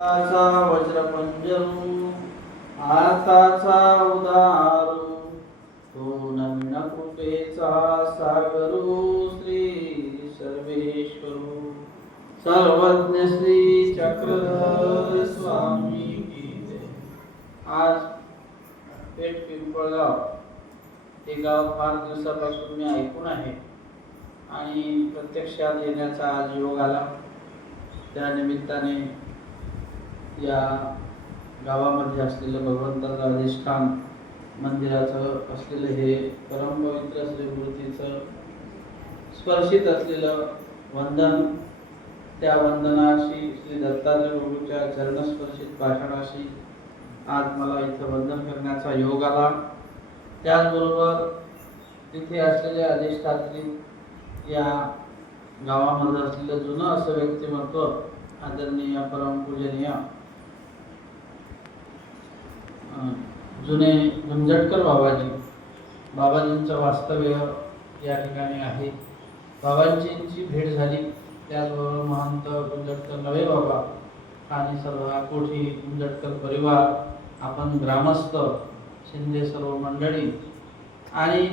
हाताचा वज्रपंजरू हाताचा उदारू तो नवीन कुटेचा सागरू श्री सर्वेश्वरू. सर्वज्ञ श्री चक्र स्वामी आज पेठ पिंपळगाव हे गाव फार दिवसापासून मी ऐकून आहे आणि प्रत्यक्षात येण्याचा आज योग आला. त्या निमित्ताने या गावामध्ये असलेलं भगवंताचं अधिष्ठान मंदिराचं असलेलं हे परमपवित्र श्री मूर्तीचं स्पर्शित असलेलं वंदन त्या वंदनाशी श्री दत्तात्रय प्रभूच्या चरणस्पर्शित भाषणाशी आज मला इथं वंदन करण्याचा योग आला. त्याचबरोबर तिथे असलेले अधिष्ठात्री या गावामध्ये असलेलं जुनं असं व्यक्तिमत्व आदरणीय परमपूजनीय पूजनीय जुने गुंजटकर बाबाजी. बाबाजींचं वास्तव्य या ठिकाणी आहे. बाबाजींची भेट झाली. त्याचबरोबर महंत गुंजटकर नवे बाबा आणि सर्व कोठी गुंजटकर परिवार आपण ग्रामस्थ शिंदे सर्व मंडळी आणि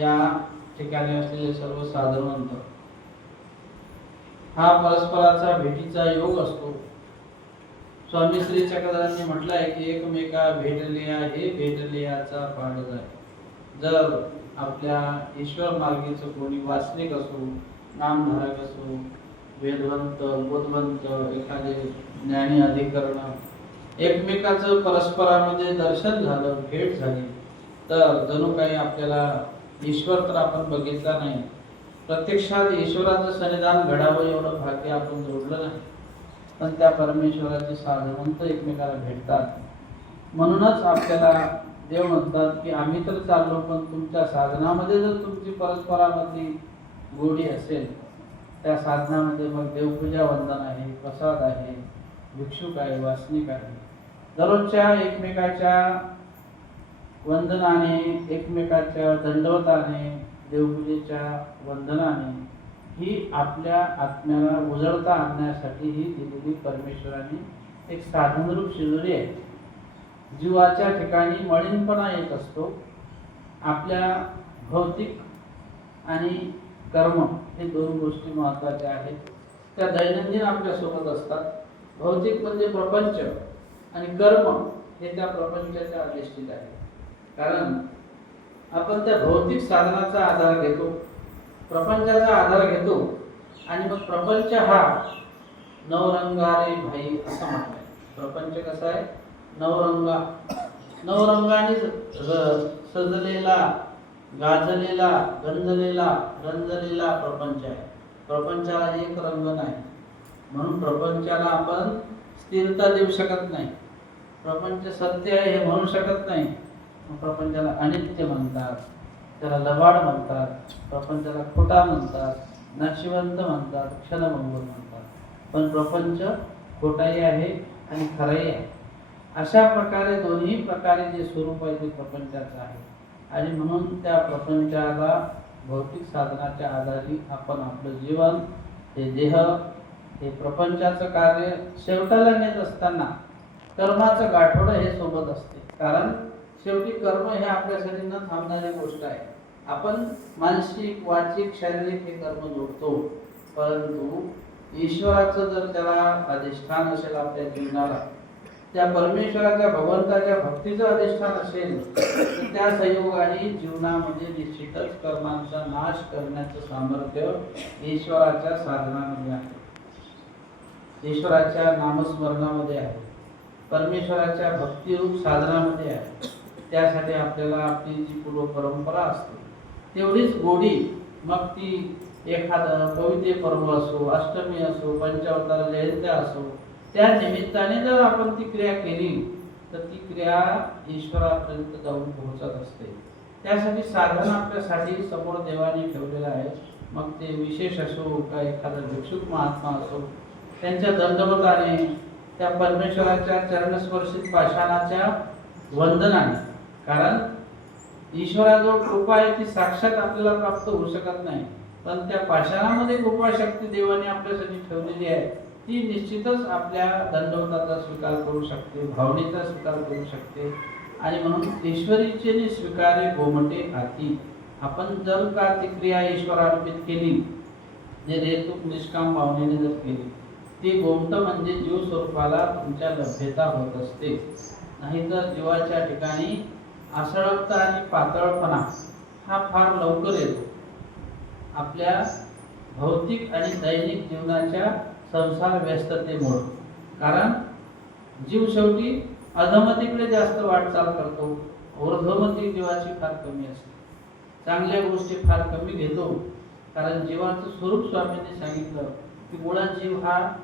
या ठिकाणी असलेले सर्व साधवंत हा परस्पराचा भेटीचा योग असतो. स्वामी श्री चक्रधरांनी म्हटलं आहे की एकमेका भेटलिया हे भेटलियाचा पाडच आहे जर आपल्या ईश्वर मार्गीचं कोणी वासनिक असो नामधारक असो वेदवंत बोधवंत एखादे ज्ञानी अधिकरण एकमेकाचं परस्परामध्ये दर्शन झालं भेट झाली तर जणू काही आपल्याला ईश्वर तर आपण बघितला नाही. प्रत्यक्षात ईश्वराचं सन्निधान घडावं एवढं भाग्य आपण जोडलं नाही. पण त्या परमेश्वराचे साधवंत एकमेकाला भेटतात. म्हणूनच आपल्याला देव म्हणतात की आम्ही तर चाललो पण तुमच्या साधनामध्ये जर तुमची परस्परामधली गोडी असेल त्या साधनामध्ये मग देवपूजा वंदन आहे प्रसाद आहे भिक्षुक आहे वासनिक आहे. दररोजच्या एकमेकाच्या वंदनाने एकमेकाच्या दंडवताने देवपूजेच्या वंदनाने ही आपल्या आत्म्याला उजळता आणण्यासाठी ही दिलेली परमेश्वराने एक साधनरूप शिजोरी आहे. जीवाच्या ठिकाणी मळीनपणा येत असतो. आपल्या भौतिक आणि कर्म हे दोन गोष्टी महत्त्वाच्या आहेत. त्या दैनंदिन आपल्यासोबत असतात. भौतिक म्हणजे प्रपंच आणि कर्म हे त्या प्रपंचाच्या अधिष्ठित आहे. कारण आपण त्या भौतिक साधनाचा आधार घेतो. प्रपंचाचा आधार घेतो आणि मग प्रपंच हा नवरंगारे भाई असं म्हटलंय प्रपंच कसा आहे? नवरंगा. नवरंगाने र- सजलेला गाजलेला गंजलेला रंजलेला प्रपंच आहे. प्रपंचाला एक रंग नाही. म्हणून प्रपंचाला आपण स्थिरता देऊ शकत नाही. प्रपंच सत्य आहे हे म्हणू शकत नाही. प्रपंचाला अनित्य म्हणतात. त्याला लबाड म्हणतात प्रपंचाला खोटा म्हणतात नाशिवंत म्हणतात क्षणभंगूर म्हणतात. पण प्रपंच खोटाही आहे आणि खराही आहे. अशा प्रकारे दोन्ही प्रकारे जे स्वरूप आहे ते प्रपंचाचं आहे. आणि म्हणून त्या प्रपंचाला भौतिक साधनाच्या आधारी आपण आपलं जीवन हे देह हे प्रपंचाचं कार्य शेवटाला नेत असताना कर्माचं गाठोडं हे सोबत असते. कारण शेवटी कर्म हे आपल्यासाठी न थांबणारी गोष्ट आहे. आपण मानसिक वाचिक शारीरिक हे कर्म जोडतो. परंतु ईश्वराचं जर त्याला अधिष्ठान असेल आपल्या जीवनाला त्या परमेश्वराच्या भगवंताच्या भक्तीचं अधिष्ठान असेल तर त्या संयोगाने जीवनामध्ये निश्चितच कर्मांचा नाश करण्याचं सामर्थ्य ईश्वराच्या साधनामध्ये आहे. ईश्वराच्या नामस्मरणामध्ये आहे. परमेश्वराच्या भक्तिरूप साधनामध्ये आहे. त्यासाठी आपल्याला आपली जी पूर्व परंपरा असते तेवढीच गोडी मग ती एखादं पवित्र पर्व असो अष्टमी असो पंचावतार जयंत्या असो त्या निमित्ताने जर आपण ती क्रिया केली तर ती क्रिया ईश्वरापर्यंत जाऊन पोहोचत असते. त्यासाठी साधन आपल्यासाठी समोर देवाने ठेवलेलं आहे. मग ते विशेष असो का एखादा भिक्षुक महात्मा असो त्यांच्या दंडवताने त्या परमेश्वराच्या चरणस्पर्शित पाषाणाच्या वंदनाने कारण ईश्वराजवळ कृपा आहे ती साक्षात आपल्याला प्राप्त होऊ शकत नाही. पण त्या पाषाणामध्ये कृपा शक्ती देवाने आपल्यासाठी ठेवलेली आहे ती निश्चितच आपल्या दंडवताचा स्वीकार करू शकते भावनेचा स्वीकार करू शकते. आणि म्हणून ईश्वरीचे स्वीकारे गोमटे हाती आपण जर का ती क्रिया ईश्वरार्पित केली जे रेतूक निष्काम भावनेने जर केली ती गोमट म्हणजे जीव स्वरूपाला तुमच्या लभ्यता होत असते. नाहीतर जीवाच्या ठिकाणी आसळपता आणि पातळपणा हा फार लवकर येतो. आपल्या भौतिक आणि दैनिक जीवनाच्या संसार व्यस्ततेमुळे. कारण जीव शेवटी अधमतीकडे जास्त वाटचाल करतो. वृद्धमती जीवाची फार कमी असते. चांगल्या गोष्टी फार कमी घेतो. कारण जीवाचं स्वरूप स्वामींनी सांगितलं की मुळात जीव हा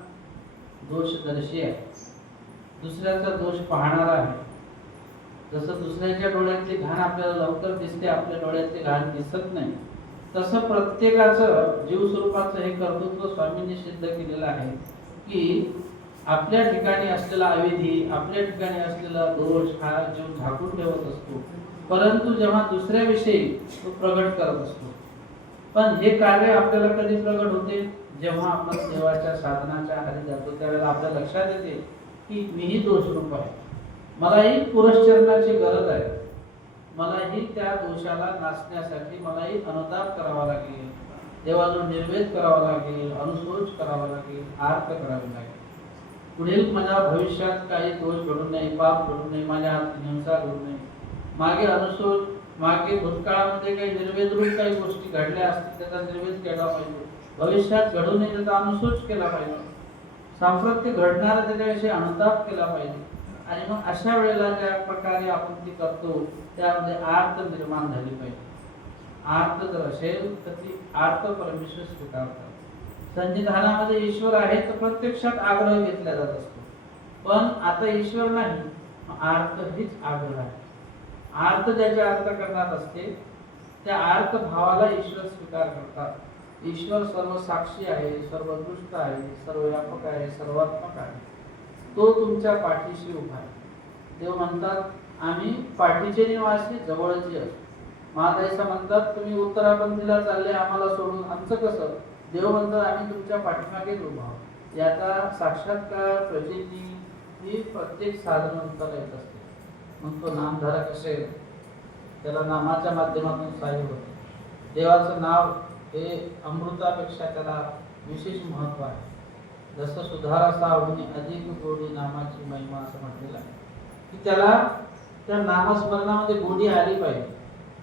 दोषदर्शी आहे. दुसऱ्याचा दोष पाहणारा आहे. जसं दुसऱ्याच्या डोळ्यातली घाण आपल्याला लवकर दिसते आपल्या डोळ्यातली घाण दिसत नाही. तसं प्रत्येकाचं जीव स्वरूपाचं हे कर्तृत्व स्वामींनी सिद्ध केलेलं आहे की आपल्या ठिकाणी असलेला अविधी आपल्या ठिकाणी असलेला दोष हा जीव झाकून ठेवत असतो. परंतु जेव्हा दुसऱ्याविषयी तो प्रगट करत असतो. पण हे कार्य आपल्याला कधी प्रगट होते? जेव्हा आपण देवाच्या साधनाच्या आहारी जातो त्यावेळेला आपल्या लक्षात येते की मीही दोषरूप आहे. मलाही पुरश्चरणाची गरज आहे. मलाही त्या दोषाला नाचण्यासाठी मलाही अनुताप करावा लागेल. देवाजवळ निर्वेद करावा लागेल अनुसोच करावा लागेल आर्त करावी लागेल. पुढील माझ्या भविष्यात काही दोष घडू नये पाप घडू नये माझ्या हात हिंसा घडू नये. मागे अनुसोच मागे भूतकाळामध्ये काही निर्वेदरूप काही गोष्टी घडल्या असतील त्याचा निर्वेद केला पाहिजे. भविष्यात घडू नये त्याचा अनुसोच केला पाहिजे. सांप्रत्य घडणारा त्याच्याविषयी अनुताप केला पाहिजे. आणि मग अशा वेळेला ज्या प्रकारे आपण ती करतो त्यामध्ये आर्त निर्माण झाली पाहिजे. आर्त जर असेल तर ती आर्त परमेश्वर स्वीकारतात. संविधानामध्ये ईश्वर आहे तर प्रत्यक्षात आग्रह घेतला जात असतो. पण आता ईश्वर नाही आर्त हीच आग्रह आहे. आर्त ज्याच्या अंतकरणात असते त्या आर्त भावाला ईश्वर स्वीकार करतात. ईश्वर सर्व साक्षी आहे सर्व दृष्ट आहे सर्व व्यापक आहे सर्वात्मक आहे. तो तुमच्या पाठीशी उभा आहे. देव म्हणतात आम्ही पाठीचे निवासी जवळचे असतो महादेशा म्हणतात तुम्ही उत्तरापंथीला चालले आम्हाला सोडून आमचं कसं? देव म्हणतात आम्ही तुमच्या पाठीमागेच उभा आहोत. याचा साक्षात्कार प्रचिती ही प्रत्येक साधनवंताला येत असते. मग तो नामधारक असेल त्याला नामाच्या माध्यमातून सहाय्य होते. देवाचं नाव हे अमृतापेक्षा त्याला विशेष महत्त्व आहे. जसं सुधारासा सावनी अधिक गोडी नामाची महिमा असं म्हटलेलं आहे की त्याला त्या नामस्मरणामध्ये गोडी आली पाहिजे.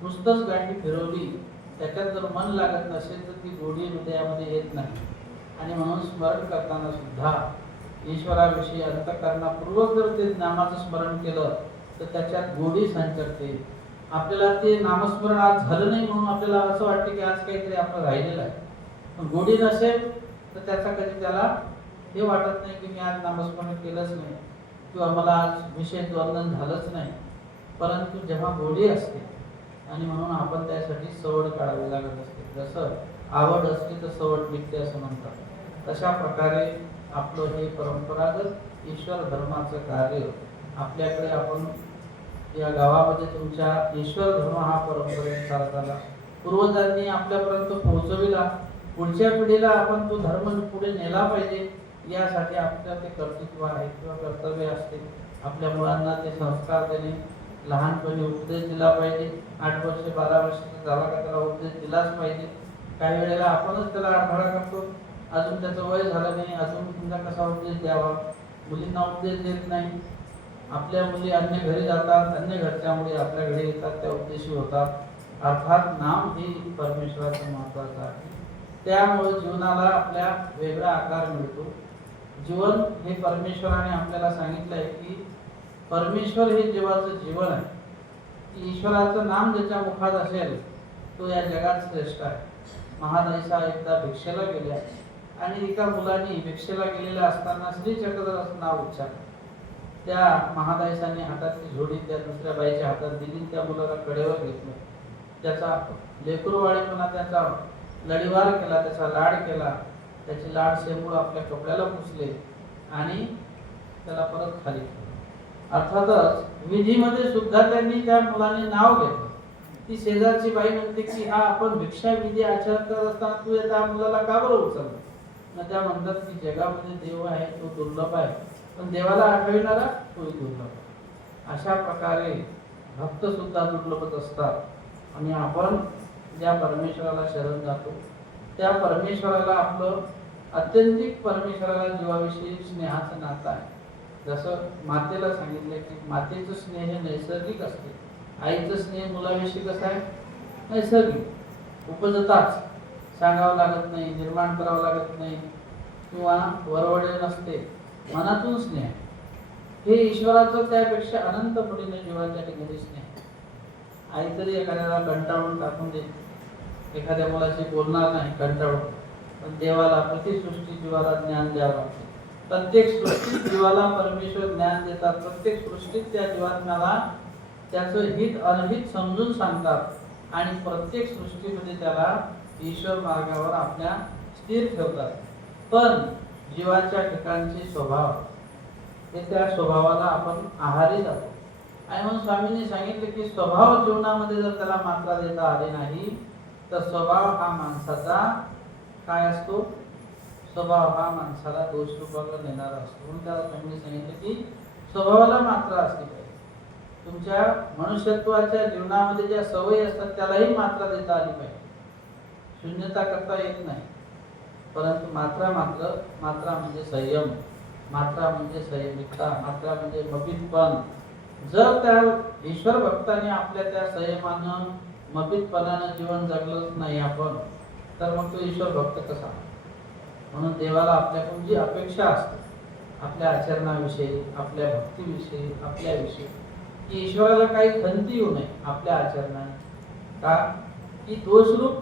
नुसतंच गाठी फिरवली त्याच्यात जर मन लागत नसेल तर ती गोडी हृदयामध्ये येत नाही. आणि म्हणून स्मरण करताना सुद्धा ईश्वराविषयी अंतकरणापूर्वक जर ते नामाचं स्मरण केलं तर त्याच्यात गोडी संचरते. आपल्याला ते नामस्मरण आज झालं नाही म्हणून आपल्याला असं वाटतं की आज काहीतरी आपलं राहिलेलं आहे. पण गोडी नसेल तर त्याचा कधी त्याला हे वाटत नाही की मी आज नामस्मरण केलंच नाही किंवा मला आज विशेष वर्णन झालंच नाही. परंतु जेव्हा गोडी असते आणि म्हणून आपण त्यासाठी सवड काढावी लागत असते. जसं आवड असली तर सवड निघते असं म्हणतात. तशा प्रकारे आपलं हे परंपरागत ईश्वर धर्माचं कार्य आपल्याकडे आपण या गावामध्ये तुमच्या ईश्वर धर्म हा परंपरेने चालत आला पूर्वजांनी आपल्यापर्यंत पोहोचविला. पुढच्या पिढीला आपण तो धर्म पुढे नेला पाहिजे. यासाठी आपलं ते कर्तृत्व आहे किंवा कर्तव्य असते. आपल्या मुलांना ते संस्कार देणे लहानपणी उपदेश दिला पाहिजे. आठ वर्ष बारा वर्षाचा झाला का त्याला उपदेश दिलाच पाहिजे. काही वेळेला आपणच त्याला आढावा करतो. अजून त्याचं वय झालं नाही अजून तुमचा कसा उपदेश द्यावा? मुलींना उपदेश देत नाही. आपल्या मुली अन्य घरी जातात अन्य घरच्या मुली आपल्या घरी येतात त्या उपदेशी होतात. अर्थात नाम हे परमेश्वराचं महत्वाचं आहे. त्यामुळे जीवनाला आपल्या वेगळा आकार मिळतो. जीवन हे परमेश्वराने आपल्याला सांगितलं आहे की परमेश्वर हे जीवाचं जीवन आहे. ईश्वराचं नाम ज्याच्या मुखात असेल तो या जगात श्रेष्ठ आहे. महादैसा एकदा भिक्षेला गेल्या आणि एका मुलाने भिक्षेला गेलेल्या असताना श्री चक्र नाव उच्चारलं. त्या महादायसाने हातातली झोडी त्या दुसऱ्या बाईच्या हातात दिली त्या मुलाला कडेवर घेतलं. त्याचा लेकरूवाळीपणा त्याचा लढीवार केला त्याचा लाड केला. त्याची लाड शेंबूळ आपल्या कपड्याला पुसले आणि त्याला परत खाली अर्थातच विधीमध्ये सुद्धा त्यांनी त्या मुलाने नाव घेतलं. ती शेजारची बाई म्हणते की हा आपण भिक्षा विधी आचरण करत असताना तू त्या मुलाला का बरं उचललं? त्या म्हणतात की जगामध्ये देव आहे तो दुर्लभ आहे. पण देवाला आठविणारा तोही दुर्लभ आहे. अशा प्रकारे भक्त सुद्धा दुर्लभच असतात. आणि आपण ज्या परमेश्वराला शरण जातो त्या परमेश्वराला आपलं अत्यंतिक परमेश्वराला जीवाविषयी स्नेहाचं नातं आहे. जसं मातेला सांगितलं की मातेचं स्नेह हे नैसर्गिक असते. आईचं स्नेह मुलाविषयी कसं आहे? नैसर्गिक. उपजताच. सांगावं लागत नाही निर्माण करावं लागत नाही. किंवा वरवडे नसते. मनातून स्नेह हे ईश्वराचं त्यापेक्षा अनंत मुलीने जीवाच्या ठिकाणी स्नेह आहे. आई तरी एखाद्याला कंटाळून टाकून देते. एखाद्या मुलाशी बोलणार नाही कंटाळून. पण देवाला प्रतिसृष्टी जीवाला ज्ञान द्यावं प्रत्येक सृष्टीत जीवाला परमेश्वर ज्ञान देतात. प्रत्येक सृष्टीत त्या जीवात्म्याला त्याचं हित अनहित समजून सांगतात. आणि प्रत्येक सृष्टीमध्ये त्याला ईश्वर मार्गावर आपल्या स्थिर ठेवतात. पण जीवाच्या ठिकाणचे स्वभाव हे त्या स्वभावाला आपण आहारी जातो. आणि म्हणून स्वामींनी सांगितले की स्वभाव जीवनामध्ये जर त्याला मात्रा देता आली नाही तर स्वभाव हा माणसाचा काय असतो? स्वभाव हा माणसाला दोष रूपाला नेणारा असतो. म्हणून त्याला त्यांनी सांगितलं की स्वभावाला मात्रा असली पाहिजे. तुमच्या मनुष्यत्वाच्या जीवनामध्ये ज्या सवयी असतात त्यालाही मात्रा देता आली पाहिजे. शून्यता करता येत नाही. परंतु मात्रा मात्र मात्रा म्हणजे संयम. मात्रा म्हणजे संयमिकता मात्रा म्हणजे मपितपण जर त्या ईश्वर भक्ताने आपल्या त्या संयमानं मपितपणानं जीवन जगलंच नाही आपण तर मग तो ईश्वर भक्त कसा? म्हणून देवाला आपल्याकडून जी अपेक्षा असते आपल्या आचरणाविषयी आपल्या भक्तीविषयी आपल्याविषयी की ईश्वराला काही खंती येऊ नये आपल्या आचरणाने. का? की दोषरूप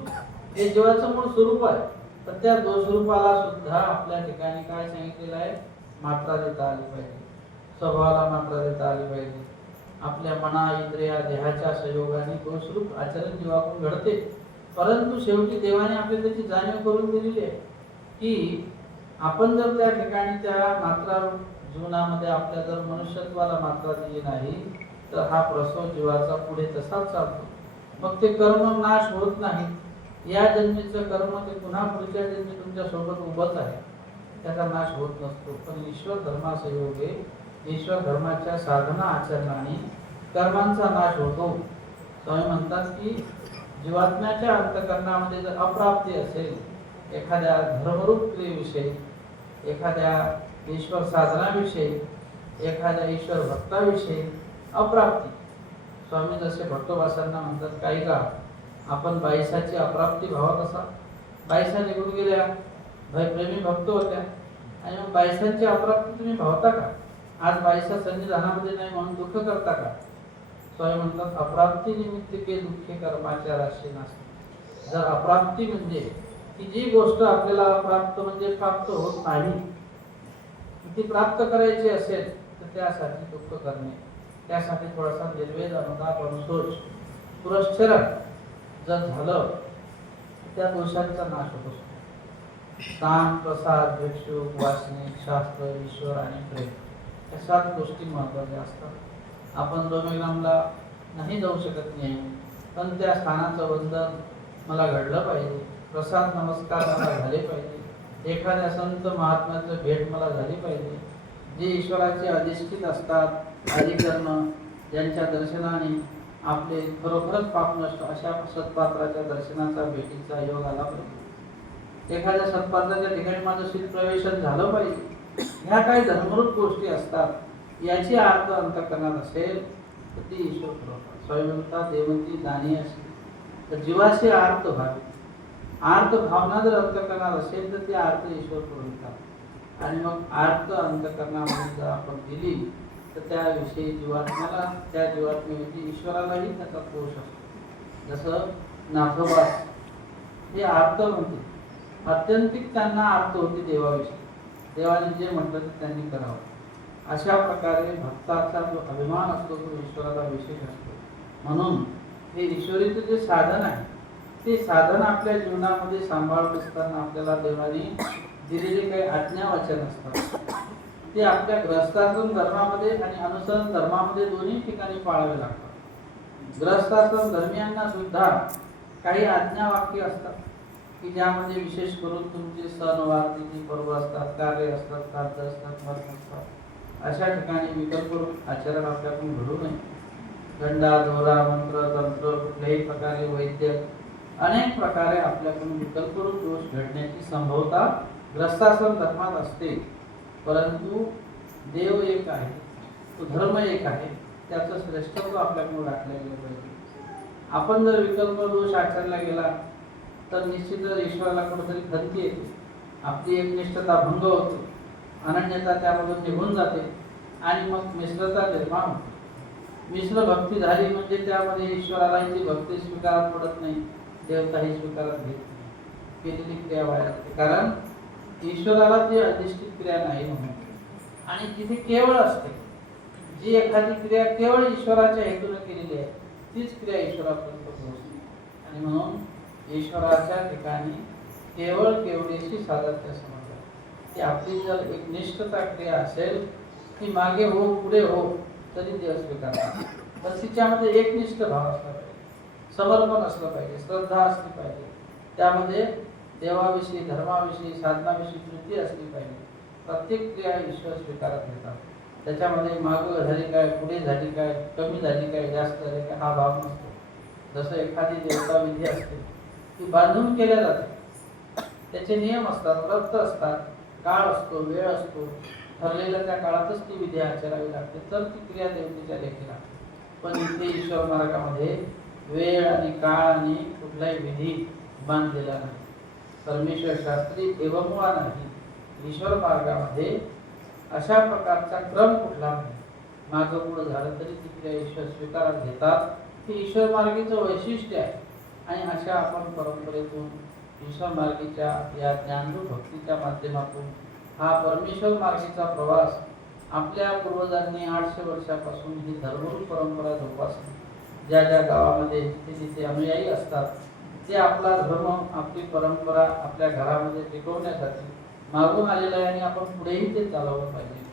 हे जीवाचं मूळ स्वरूप आहे तर त्या दोषरूपाला सुद्धा आपल्या ठिकाणी काय सांगितलेलं आहे? मात्रा देता आली पाहिजे. स्वभावाला मात्रा देता आली पाहिजे. आपल्या मना इंद्रिया देहाच्या संयोगाने दोषरूप आचरण जीवाकडून घडते. परंतु शेवटी देवाने आपल्याला त्याची जाणीव करून दिलेली आहे की आपण जर त्या ठिकाणी त्या मात्रा जीवनामध्ये आपल्या जर मनुष्यत्वाला मात्रा दिली नाही तर हा प्रसव जीवाचा पुढे तसाच चालतो. मग ते कर्म नाश होत नाही या जन्मीचं कर्म ते पुन्हा पुढच्या जन्मी तुमच्यासोबत उभंच आहे. त्याचा नाश होत नसतो. पण ईश्वर धर्मासहयोगे ईश्वर धर्माच्या साधना आचरणाने कर्मांचा नाश होतो. स्वामी म्हणतात की जीवात्म्याच्या अंतकरणामध्ये जर अप्राप्ती असेल एखाद्या धर्मरूप क्रियेविषयी एखाद्या ईश्वर साधनाविषयी एखाद्या ईश्वर भक्ताविषयी अप्राप्ती. स्वामी जसे भक्तोबासांना म्हणतात काही का आपण बाईसाची अप्राप्ती भावात असा? बाईसा निघून गेल्या भयप्रेमी भक्त होत्या. आणि मग बाईसांची अप्राप्ती तुम्ही भावता का? आज बाईसा सन्निधानामध्ये नाही म्हणून दुःख करता का? स्वामी म्हणतात अप्राप्ती निमित्त के दुःखे कर्माच्या राशी नसते. जर अप्राप्ती म्हणजे की जी गोष्ट आपल्याला अप्राप्त म्हणजे प्राप्त होत नाही ती प्राप्त करायची असेल तर त्यासाठी दुःख करणे. त्यासाठी थोडासा निर्वेद अनुताप अनुसोच पुरश्चरण जर झालं त्या दोषांचा नाश होत असतो. दान प्रसाद भिक्षुक वाचणे शास्त्र ईश्वर आणि प्रेम या सात गोष्टी महत्त्वाच्या असतात. आपण डोमेग्रामला नाही जाऊ शकत नाही. पण त्या स्थानाचं वंदन मला घडलं पाहिजे. प्रसाद नमस्कार मला झाले पाहिजे. एखाद्या संत महात्म्याचं भेट मला झाली पाहिजे. जे ईश्वराचे अधिष्ठित असतात अधिकरण ज्यांच्या दर्शनाने आपले खरोखरच पाप नष्ट अशा सत्पात्राच्या दर्शनाचा भेटीचा योग आला पाहिजे. एखाद्या सत्पात्राच्या ठिकाणी माझं शीत प्रवेशन झालं पाहिजे. ह्या काही धर्मरूप गोष्टी असतात. याची अर्थ अंतकरणात असेल तर ती ईश्वर खरोखर स्वयंता देवंती दानी असेल. तर जीवाशी आर्त भावी. आर्त भावना जर अंतकरणात असेल तर ती आर्त ईश्वर पुरवतात. आणि मग आर्त अंतकरणामध्ये जर आपण दिली तर त्याविषयी जीवात्म्याला त्या जीवात्म्याविषयी ईश्वरालाही त्याचा कोश असतो. जसं नाथोबास हे आर्त म्हणते. अत्यंतिक त्यांना आर्त होती देवाविषयी. देवाने जे म्हटलं ते त्यांनी करावं. अशा प्रकारे भक्ताचा जो अभिमान असतो तो ईश्वराचा विशेष असतो. म्हणून हे ईश्वरीचं जे साधन आहे ते साधन आपल्या जीवनामध्ये सांभाळत असताना आपल्याला देवाने दिलेले काही आज्ञा वचन असतात. ते आपल्या ग्रस्ताश्रम धर्मामध्ये आणि अनुसरण धर्मामध्ये दोन्ही ठिकाणी पाळावे लागतात. ग्रस्ताश्रम धर्मियांना सुद्धा काही आज्ञा वाक्य असतात की ज्यामध्ये विशेष करून तुमचे सणवार तिथी पर्व असतात कार्य असतात श्राद्ध असतात मत असतात. अशा ठिकाणी विकल्प करून आचरण आपल्याकडून घडू नये. गंडा दोरा मंत्र तंत्र कुठल्याही प्रकारे वैद्य अनेक प्रकारे आपल्याकडून विकल्प करून दोष घडण्याची संभवता ग्रस्तासन धर्मात असते. परंतु देव एक आहे तो धर्म एक आहे त्याचं श्रेष्ठत्व आपल्याकडून राखलं गेलं पाहिजे. आपण जर विकल्प दोष आचरला गेला तर निश्चितच ईश्वराला कुठेतरी खंती येते. आपली एकनिष्ठता भंग होते. अनन्यता त्यामधून निघून जाते आणि मग मिश्रता निर्माण होते. मिश्र भक्ती झाली म्हणजे त्यामध्ये ईश्वरालाही ती भक्ती स्वीकारात पडत नाही देवताही स्वीकारात घेत नाही. केलेली क्रिया वाया कारण ईश्वराला ती अधिष्ठित क्रिया नाही म्हणून. आणि तिथे केवळ असते. जी एखादी क्रिया केवळ ईश्वराच्या हेतूने केलेली आहे तीच क्रिया ईश्वरापर्यंत पोहोचली आणि म्हणून ईश्वराच्या ठिकाणी केवळ केवळीशी साधत्य समजतात की आपली जर एक निष्ठता क्रिया असेल ती मागे हो पुढे हो तरी देव स्वीकारणार पण तिच्यामध्ये एकनिष्ठ भाव असला पाहिजे. समर्पण असलं पाहिजे श्रद्धा असली पाहिजे. त्यामध्ये देवाविषयी धर्माविषयी साधनाविषयी प्रीती असली पाहिजे. प्रत्येक क्रिया ईश्वर स्वीकारत घेतात. त्याच्यामध्ये मागं झाली काय पुढे झाली काय कमी झाली काय जास्त झाली काय हा भाव नसतो. जसं एखादी देवता विधी असते ती बांधून केल्या जाते. त्याचे नियम असतात व्रत असतात काळ असतो वेळ असतो ठरलेल्या त्या काळातच ती विधी आचरावी लागते. तर ती क्रिया देवतेच्या लेखी लागते. पण इथे ईश्वर मार्गामध्ये वेळ आणि काळ आणि कुठलाही विधी बांधलेला नाही. परमेश्वर शास्त्री देवमुळा नाही. ईश्वर मार्गामध्ये अशा प्रकारचा क्रम कुठला नाही. मागं पुढं झालं तरी ती क्रिया ईश्वर स्वीकारात घेतात. ही ईश्वर मार्गीचं वैशिष्ट्य आहे. आणि अशा आपण परंपरेतून दुसरा मार्गीच्या या ज्ञानरूप भक्तीच्या माध्यमातून हा परमेश्वर मार्गीचा प्रवास आपल्या पूर्वजांनी आठशे वर्षापासून ही धर्मरूप परंपरा जोपासली. ज्या ज्या गावामध्ये जिथे जिथे अनुयायी असतात ते आपला धर्म आपली परंपरा आपल्या घरामध्ये टिकवण्यासाठी मागून आलेलं आहे आणि आपण पुढेही ते चालवलं पाहिजे.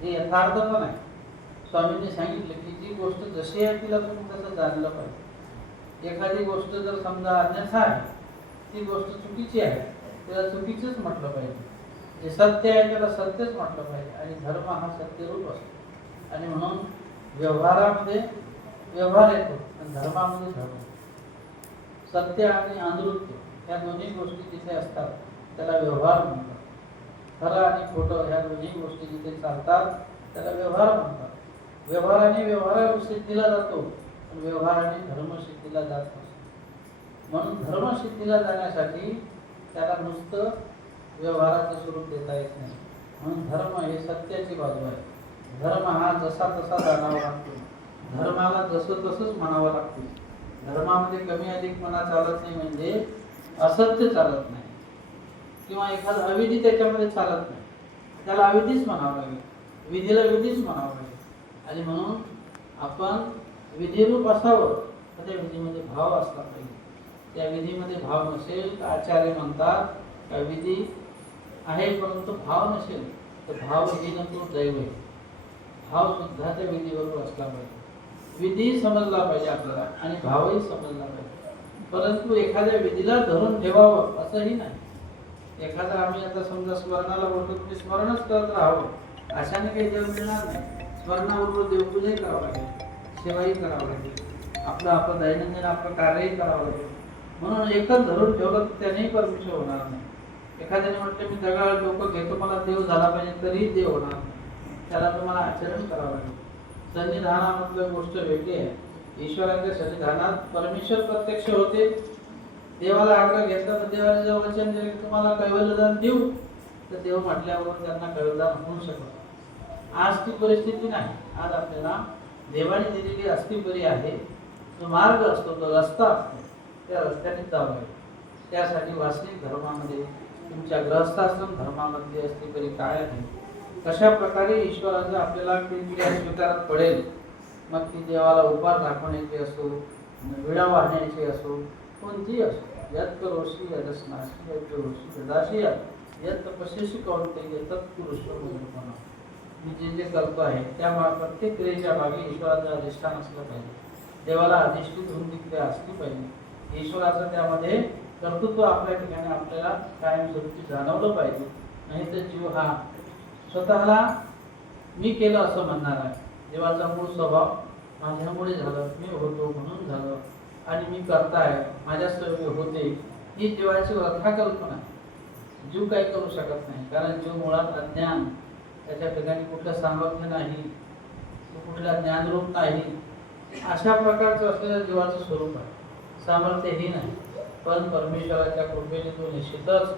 हे यथार्थ पण आहे. स्वामींनी सांगितलं की जी गोष्ट जशी आहे तिला तुम्ही तसं जाणलं पाहिजे. एखादी गोष्ट जर समजा अन्यथा आहे ती गोष्ट चुकीची आहे. त्याला चुकीचंच म्हटलं पाहिजे. जे सत्य आहे त्याला सत्यच म्हटलं पाहिजे. आणि धर्म हा सत्यरूप असतो. आणि म्हणून व्यवहारामध्ये व्यवहार येतो आणि धर्मामध्ये धर्म. सत्य आणि अनृत्य ह्या दोन्ही गोष्टी जिथे असतात त्याला व्यवहार म्हणतात. खरं आणि खोटं ह्या दोन्ही गोष्टी जिथे चालतात त्याला व्यवहार म्हणतात. व्यवहाराने व्यवहार सिद्धीला जातो पण व्यवहाराने धर्म सिद्धीला जात नसतो. म्हणून धर्मसिद्धीला जाण्यासाठी त्याला नुसतं व्यवहाराचं स्वरूप देता येत नाही. म्हणून धर्म हे सत्याची बाजू आहे. धर्म हा जसा तसा जाणावा लागतो. धर्माला जसं तसंच म्हणावं लागते. धर्मामध्ये कमी अधिक मना चालत नाही म्हणजे असत्य चालत नाही. किंवा एखादा अविधी त्याच्यामध्ये चालत नाही. त्याला अविधीच म्हणावं लागेल. विधीला विधीच म्हणावं लागेल. आणि म्हणून आपण विधिरूप असावं. तर त्या विधीमध्ये भाव असला पाहिजे. त्या विधीमध्ये भाव नसेल तर आचार्य म्हणतात विधी आहे परंतु भाव नसेल तर भाव विधीनं तो दैव आहे. भाव सुद्धा त्या विधीबरोबर असला पाहिजे. विधी समजला पाहिजे आपल्याला आणि भावही समजला पाहिजे. परंतु एखाद्या विधीला धरून ठेवावं असंही नाही. एखादा आम्ही आता समजा स्मरणाला बोलतो तुम्ही स्मरणच करत राहावं. अशाने काही देव मिळणार नाही. स्मरणाबरोबर देवपूजाही करावं लागेल सेवाही करावं लागेल. आपलं आपलं दैनंदिन आपलं कार्यही करावं लागेल. म्हणून एकच धरून ठेवलं तर त्यानेही परमेश्वर होणार नाही. एखाद्याने म्हटलं मी दगाड लोक घेतो मला देव झाला पाहिजे तरीही देव होणार नाही. त्याला तुम्हाला आचरण करावं लागेल. सन्निधानामधलं गोष्ट वेगळी आहे. ईश्वराच्या सन्निधानात परमेश्वर प्रत्यक्ष होते. देवाला आग्रह घेतला तर देवाने जर वचन दिले तुम्हाला कैवल्यदान देऊ. तर देव म्हटल्यावर त्यांना कैवल्यदान होऊ शकत आज ती परिस्थिती नाही. आज आपल्याला देवाने दिलेली अस्थिपरी आहे. जो मार्ग असतो तो रस्ता असतो. त्या रस्त्याने जावं त्यासाठी वास्तविक धर्मामध्ये तुमच्या ग्रहस्थाश्रम धर्मामध्ये अस्थिपरी काय आहे? कशा प्रकारे ईश्वराचं आपल्याला क्रिया स्वीकारात पडेल? मग ती देवाला उपार दाखवण्याची असो विडा वाहण्याची असो कोणती असो यत करोशी यदस्नाशी यत यदाशी यत यत तपस्यशी कौनते यत मी जे जे करतो आहे त्या प्रत्येक क्रियेच्या मागे ईश्वराचं अधिष्ठान असलं पाहिजे. देवाला अधिष्ठित होऊन ती क्रिया असली पाहिजे. ईश्वराचं त्यामध्ये कर्तृत्व आपल्या ठिकाणी आपल्याला कायमस्वरूपी जाणवलं पाहिजे. नाही तर जीव हा स्वतःला मी केलं असं म्हणणार आहे. देवाचा मूळ स्वभाव माझ्यामुळे झालं. मी होतो म्हणून झालं. आणि मी करताय. माझ्यासोबत होते. ही जीवाची व्यथा कल्पना जीव काही करू शकत नाही. कारण जीव मुळात अज्ञान. त्याच्या ठिकाणी कुठलं सामर्थ्य नाही. तो कुठला ज्ञानरूप नाही. अशा प्रकारचं असलेलं जीवाचं स्वरूप आहे. सामर्थ्यही नाही. पण परमेश्वराच्या कृपेने तो निश्चितच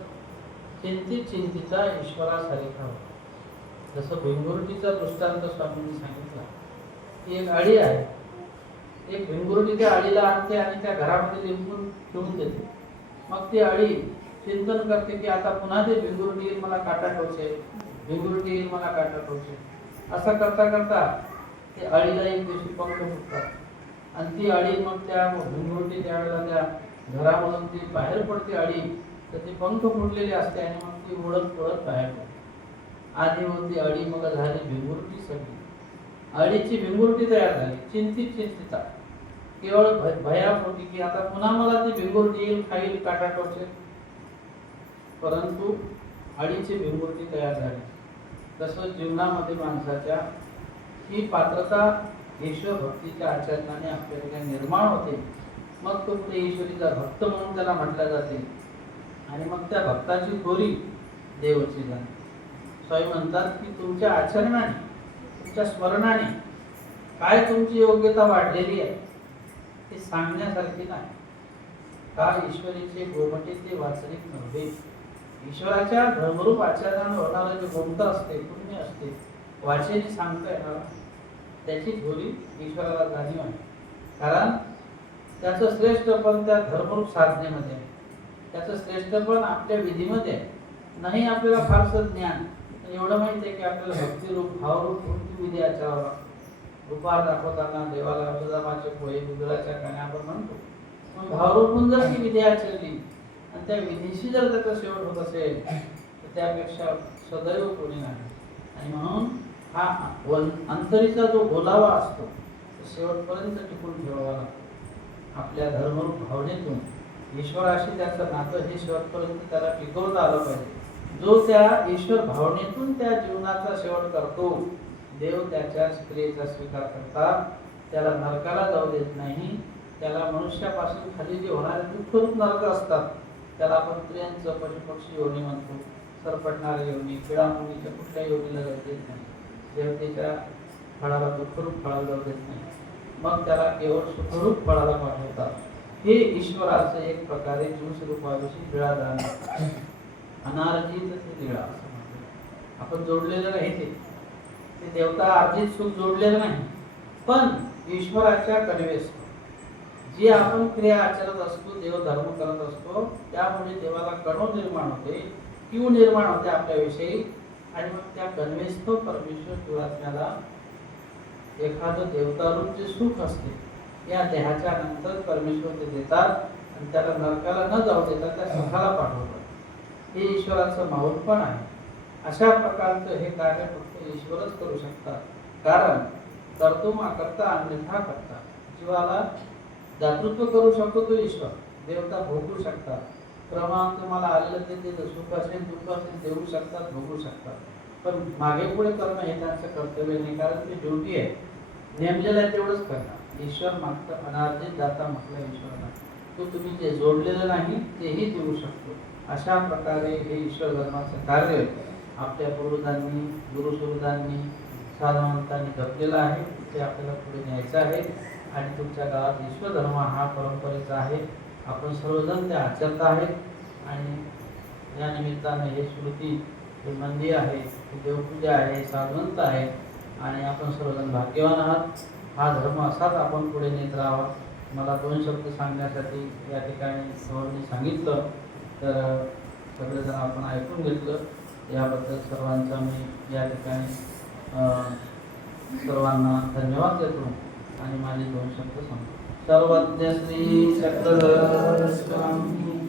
चिंतित चिंतीचा ईश्वरासारखा होता जसं भिंगुरटीचा दृष्टांत स्वामींनी सांगितला ती एक आळी आहे. एक भिंगुरटी त्या आळीला आणते आणि त्या घरामध्ये लिंबून ठेवून देते. मग ती आळी चिंतन करते की आता पुन्हा ते भिंगुरटी येईल मला काटा ठेवचे भिंगुरटी येईल मला काटा ठेवचे असं करता करता ते आळीला एक दिवशी पंख फुटतात. आणि ती अळी मग त्या भिंगुर्टी त्यावेळेला त्या घरामधून ती बाहेर पडते अळी तर ती पंख फुटलेली असते आणि मग ती ओळख पडत बाहेर पडते. आधी मग ती अडी मग झाली भिंगुरटी सगळी. अडीची भिंगुरटी तयार झाली चिंतित चिंतिता. केवळ भ- होती की आता पुन्हा मला ती भिंगुरटी येईल खाईल काटा टोचेल. परंतु अडीची भिंगुरटी तयार झाली. तसं जीवनामध्ये माणसाच्या ही पात्रता ईश्वरभक्तीच्या आचरणाने आपल्या निर्माण होते. मग तो पुढे ईश्वरीचा भक्त म्हणून त्याला म्हटला जाते. आणि मग त्या भक्ताची गोरी देवची जाते. स्वामी म्हणतात की तुमच्या आचरणाने तुमच्या स्मरणाने काय तुमची योग्यता वाढलेली आहे ते सांगण्यासारखी नाही. का ईश्वरीचे गोमटे ते वाचनिक नव्हे? ईश्वराच्या धर्मरूप आचरणाने होणारं जे गोमत असते पुण्य असते वाचेने सांगता येणार त्याची गोरी ईश्वराला जाणीव आहे कारण त्याचं श्रेष्ठपण त्या धर्मरूप साधनेमध्ये आहे त्याचं श्रेष्ठपण आपल्या विधीमध्ये आहे नाही आपल्याला फारसं ज्ञान. एवढं माहिती आहे की आपल्याला भक्तिरूप भावरूप कोणती विधी आचरावा? रूपार दाखवताना देवाला अभिजामाचे पोहे गुजराच्या काण्या आपण म्हणतो. मग भावरूपून जर ती विधी आचरली आणि त्या विधीशी जर त्याचा शेवट होत असेल तर त्यापेक्षा सदैव कोणी नाही. आणि म्हणून हा वन अंतरीचा जो बोलावा असतो तो शेवटपर्यंत टिकून ठेवावा लागतो. आपल्या धर्मरूप भावनेतून ईश्वराशी त्याचं नातं हे शेवटपर्यंत त्याला टिकवता आलं पाहिजे. जो त्या ईश्वर भावनेतून त्या जीवनाचा शेवट करतो देव त्याच्या क्रियेचा स्वीकार करतात. त्याला नरकाला जाऊ देत नाही. त्याला मनुष्यापासून खाली जे होणारे दुःखरूप नरक असतात त्याला आपण स्त्रियांचं पशुपक्षी योनी म्हणतो. सरपटणारे योनी किडामुनीच्या कुठल्या योनीला जाऊ देत नाही. देवतेच्या फळाला दुःखरूप फळाला देत नाही. मग त्याला केवळ सुखरूप फळाला पाठवतात हे ईश्वराचं एक प्रकारे ज्यूस रूपाविषयी विळा जाणं अनार्जित ते निळा असं म्हणतो आपण जोडलेलं नाही ते. ते देवता अर्जित सुख जोडलेलं नाही. पण ईश्वराच्या कणवेस जी आपण क्रिया आचरत असतो देव धर्म करत असतो त्यामुळे देवाला कणव निर्माण होते क्यू निर्माण होते आपल्याविषयी. आणि मग त्या कन्वेस्तो परमेश्वर जीवात्म्याला एखादं देवतारूप जे सुख असते या देहाच्या नंतर परमेश्वर ते देतात आणि त्याला नरकाला न जाऊ देतात त्या सुखाला पाठवतात. हे ईश्वराचं माऊलपण आहे. अशा प्रकारचं हे कार्य फक्त ईश्वरच करू शकतात. कारण कर्तुमा करता अन्यथा करता. जीवाला दातृत्व करू शकतो तो ईश्वर. देवता भोगू शकतात. क्रमांक तुम्हाला आलेलं ते ते सुख असेल दुःख असेल देऊ शकतात भोगू शकतात. पण मागे पुढे करणं हे त्यांचं कर्तव्य नाही कारण ते ड्युटी आहे. नेमलेलं आहे तेवढंच करणार. ईश्वर मागतं अनार्जित दाता म्हटलं ईश्वरला तो तुम्ही जे जोडलेलं नाही तेही देऊ शकतो. अशा प्रकारे हे ईश्वर धर्माचं कार्य आपल्या पूर्वजांनी गुरुसुरुदांनी साधवंतांनी जपलेलं आहे. ते आपल्याला पुढे न्यायचं आहे. आणि तुमच्या गावात ईश्वर धर्म हा परंपरेचा आहे. आपण सर्वजण ते आचरत आहेत आणि या निमित्तानं हे स्मृती हे मंदिर आहे देवपूजा आहे साधवंत आहे आणि आपण सर्वजण भाग्यवान आहात. हा धर्म असाच आपण पुढे नेत राहावा. मला दोन शब्द सांगण्यासाठी या ठिकाणी सर्वांनी सांगितलं तर सगळेजण आपण ऐकून घेतलं. याबद्दल सर्वांचा मी या ठिकाणी सर्वांना धन्यवाद देतो आणि माझे दोन शब्द सांगतो सर्वज्ञ श्री चक्रधर स्वामी